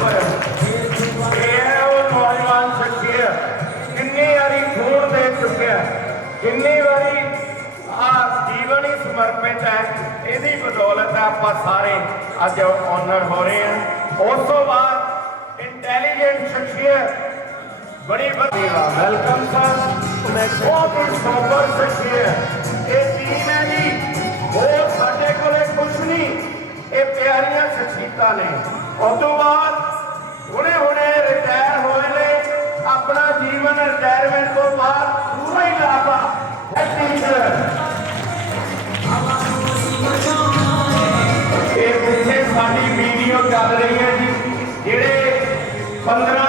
ਇਹ ਉਹ ਨੌਜਵਾਨ ਸ਼ਖਸੀਅਤ ਕਿੰਨੀ ਵਾਰੀ ਖੂਨ ਦੇ ਚੁੱਕਿਆ ਕਿੰਨੀ ਵਾਰੀ ਆ ਜੀਵਨ ਹੀ ਸਮਰਪਿਤ ਹੈ ਇਹਦੀ ਬਦੌਲਤ ਆਪਾਂ ਸਾਰੇ ਅੱਜ ਆਨਰ ਹੋ ਰਹੇ ਹਾਂ। ਉਸ ਤੋਂ ਬਾਅਦ ਇੰਟੈਲੀਜੈਂਟ ਸ਼ਖਸੀਅਤ ਬੜੀ ਵਧੀਆ। ਵੈਲਕਮ ਸਰ ਬਹੁਤ ਹੀ ਸੋਬਰ ਸ਼ਖਸੀਅਤ। ਆਪਣਾ ਜੀਵਨ ਰਿਟਾਇਰਮੈਂਟ ਤੋਂ ਬਾਅਦ ਪੂਰਾ ਹੀ ਲਾਤਾ ਇਹ ਪਿੱਛੇ ਸਾਡੀ ਵੀਡੀਓ ਚੱਲ ਰਹੀ ਹੈ ਜੀ, ਜਿਹੜੇ 15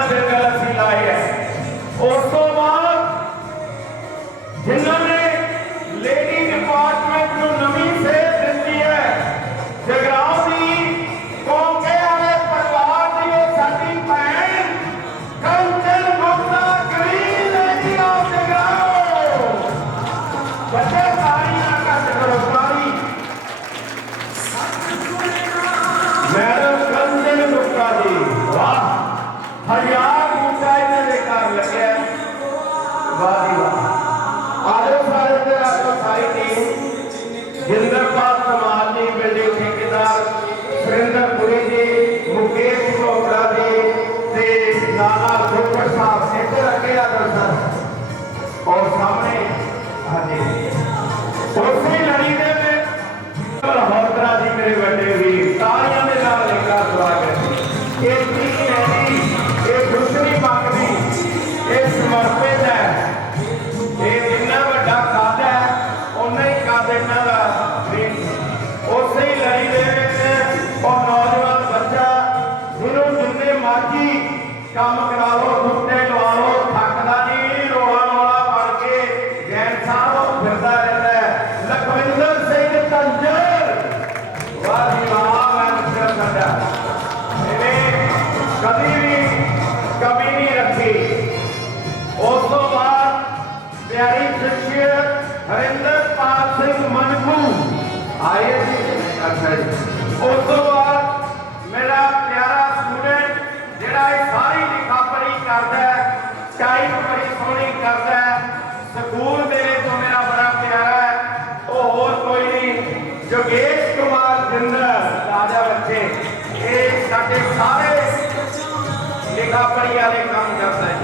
ਮੈਡਮ ਕੰਚਨ ਗੁਪਤਾ ਜੀ ਵਾਹ। ਹਜ਼ਾਰ ਆਏ ਸੀ ਅੱਛਾ ਜੀ। ਉਸ ਤੋਂ ਬਾਅਦ ਮੇਰਾ ਪਿਆਰਾ ਸਟੂਡੈਂਟ ਜਿਹੜਾ ਇਹ ਸਾਰੀ ਲਿਖਾ ਪੜ੍ਹੀ ਕਰਦਾ ਹੈ ਟਾਈਪ ਬੜੀ ਸੋਹਣੀ ਕਰਦਾ ਹੈ, ਸਕੂਲ ਮੇਰੇ ਤੋਂ ਮੇਰਾ ਬੜਾ ਪਿਆਰਾ ਹੈ। ਉਹ ਹੋਰ ਕੋਈ ਨਹੀਂ। ਜੋਗੇਸ਼ ਕੁਮਾਰ ਜਿੰਦਲ, ਰਾਜਾ ਬੱਚੇ, ਇਹ ਸਾਡੇ ਸਾਰੇ ਲਿਖਾ ਪੜ੍ਹੀ ਵਾਲੇ ਕੰਮ ਕਰਦਾ ਹੈ।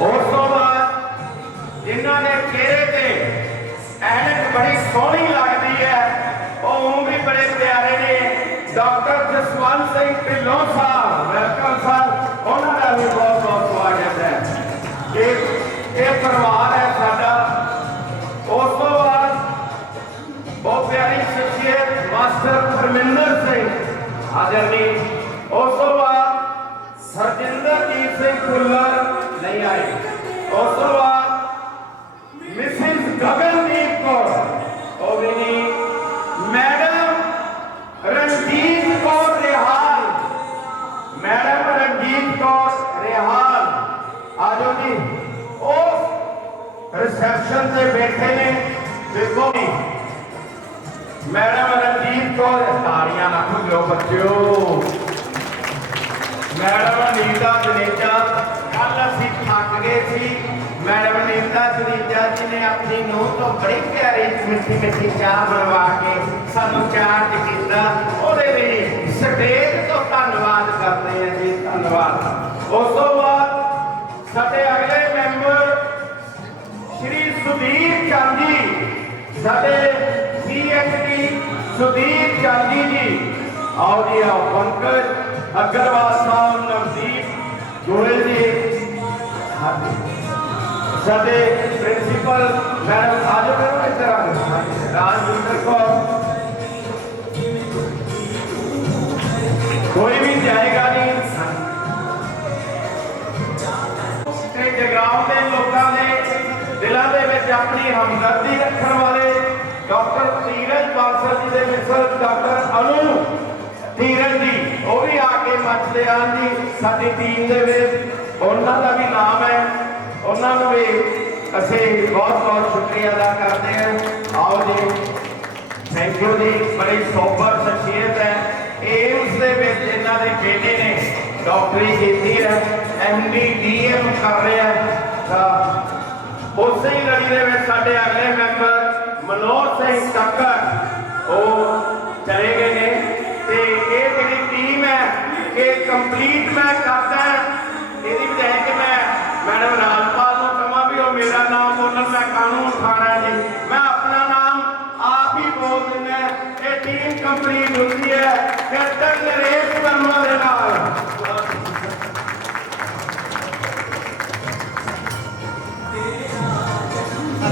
ਉਸ ਤੋਂ ਬਾਅਦ ਜਿਨ੍ਹਾਂ ਦੇ ਚਿਹਰੇ ਤੇ ਐਨਕ ਬੜੀ ਸੋਹਣੀ ਲੱਗਦੀ ਹੈ ਉਹ ਊਂ ਵੀ ਬੜੇ ਪਿਆਰੇ ਨੇ doctor Jaswant Singh Dhillon Sahib welcome sir ਉਹਨਾਂ ਦਾ ਵੀ ਬਹੁਤ ਬਹੁਤ ਸਵਾਗਤ ਹੈ ਇਹ ਇਹ ਪਰਿਵਾਰ ਹੈ ਸਾਡਾ ਉਸ ਤੋਂ ਬਾਅਦ ਬਹੁਤ ਪਿਆਰੀ ਸ਼ਖਸੀਅਤ ਮਾਸਟਰ ਪਰਮਿੰਦਰ ਸਿੰਘ ਹਾਜ਼ਰ ਨੇ ਉਸ ਤੋਂ ਬਾਅਦ ਸਰਜਿੰਦਰਜੀਤ ਸਿੰਘ ਭੁੱਲਰ ਨਹੀਂ ਆਏ ਉਸ ਤੋਂ ਬਾਅਦ ਮਿਸਿਸ ਗਗਨਦੀਪ ਆਜੋ ਜੀ। ਉਹ ਰਿਸੈਪਸ਼ਨ ਤੇ ਬੈਠੇ ਨੇ, ਦੇਖੋ ਜੀ। ਮੈਡਮ ਰਣਜੀਤ ਕੌਰ, ਤਾੜੀਆਂ ਨਾ ਖੁੱਲੋ ਬੱਚਿਓ। ਮੈਡਮ ਨੀਤਾ ਜਨੇਜਾ ਕੱਲ ਅਸੀਂ ਥੱਕ ਗਏ ਸੀ। ਮੈਡਮ ਨੀਤਾ ਜਨੇਜਾ ਜੀ ਨੇ ਆਪਣੀ ਨੂੰਹ ਤੋਂ ਬੜੀ ਪਿਆਰੀ ਮਿੱਠੀ ਮਿੱਠੀ ਚਾਹ ਬਣਵਾ ਕੇ ਸ਼੍ਰੀ ਚਾਂਦੀ ਸਾਡੇ ਪੀਐਚਡੀ ਸੁਧੀਰ ਚਾਂਦੀ ਜੀ ਆਓ ਜੀ, ਆਓ, ਪੰਕਜ ਅਗਰਵਾਲ ਸਾਹਿਬ, ਨਵਦੀਪ ਗੋਇਲ ਜੀ ਹਾਂਜੀ। ਸਾਡੇ ਪ੍ਰਿੰਸੀਪਲ ਮੈਡਮ ਆਜੋ ਕਰੋ ਇੱਧਰ ਆ ਜਾਓ। ਕੌਰ ਹਮਦਰਦੀ ਰੱਖਣ ਵਾਲੇ ਡਾਕਟਰ ਧੀਰਜ ਬਾਂਸਲ ਜੀ ਦੇ ਮਿਸਰ ਡਾਕਟਰ ਅਨੂ ਧੀਰਜ ਜੀ, ਉਹ ਵੀ ਆ ਕੇ ਮੱਚਦੇ ਹਨ ਜੀ, ਸਾਡੀ ਟੀਮ ਦੇ ਵਿੱਚ। ਉਹਨਾਂ ਦਾ ਵੀ ਨਾਮ ਹੈ। ਉਹਨਾਂ ਨੂੰ ਵੀ ਅਸੀਂ ਬਹੁਤ ਬਹੁਤ ਸ਼ੁਕਰੀਆ ਅਦਾ ਕਰਦੇ ਹਾਂ। ਆਓ ਜੀ। ਥੈਂਕ ਯੂ ਜੀ। ਬੜੀ ਸੋਬਰ ਸ਼ਖਸੀਅਤ ਹੈ। ਏਮਸ ਦੇ ਵਿੱਚ ਇਹਨਾਂ ਦੇ ਬੇਟੇ ਨੇ ਡਾਕਟਰੀ ਕੀਤੀ ਹੈ। ਐਮਡੀ ਡੀਐਮ ਕਰ ਰਿਹਾ ਤਾਂ ਉਸੇ ਹੀ ਲੜੀ ਦੇ ਵਿੱਚ ਸਾਡੇ ਅਗਲੇ ਮੈਂਬਰ ਮਨੋਜ ਸਿੰਘ ਕੱਕਰ ਉਹ ਚਲੇ ਗਏ ਨੇ ਤੇ ਇਹ ਜਿਹੜੀ ਟੀਮ ਹੈ, ਇਹ ਕੰਪਲੀਟ ਮੈਂ ਕਰਦਾ ਇਹਦੀ ਬਜਾਏ ਕਿ ਮੈਂ ਮੈਡਮ ਰਾਜਪਾਲ ਨੂੰ ਕਹਾਂ ਵੀ ਉਹ ਮੇਰਾ ਨਾਮ ਬੋਲਣ, ਮੈਂ ਕਾਨੂੰਨ ਖਾਣਾ ਜੀ। ਮੈਂ ਆਪਣਾ ਨਾਮ ਆਪ ਹੀ ਬੋਲ ਦਿੰਦਾ ਇਹ ਟੀਮ ਕੰਪਲੀਟ ਹੁੰਦੀ